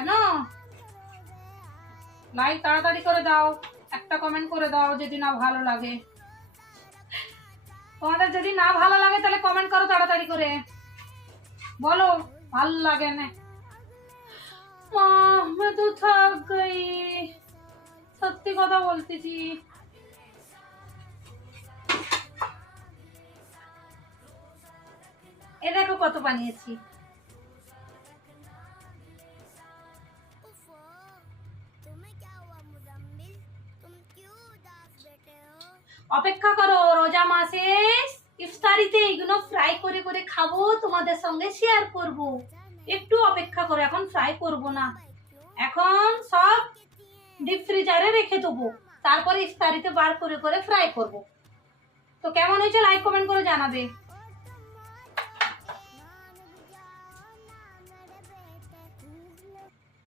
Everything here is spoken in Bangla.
জানো, লাইক তাড়াতাড়ি করে দাও, একটা কমেন্ট করে দাও যদি না ভালো লাগে। তোমাদের যদি না ভালো লাগে তাহলে কমেন্ট করো তাড়াতাড়ি করে, বলো ভালো লাগে না। मैं तो थक गई, সত্যি কথা বলতেছি। এ দেখো কত বানিয়েছি। অপেক্ষা করো, রোজা মাসে ইফতারিতে এগুলো ফ্রাই করে করে খাবো, তোমাদের সঙ্গে শেয়ার করব। একটু অপেক্ষা করো, এখন ফ্রাই করব না, এখন সব ডিপ ফ্রিজারে রেখে দেবো, তারপরে ইফতারিতে বার করে করে ফ্রাই করব। তো কেমন হয়েছে লাইক কমেন্ট করে জানাবে।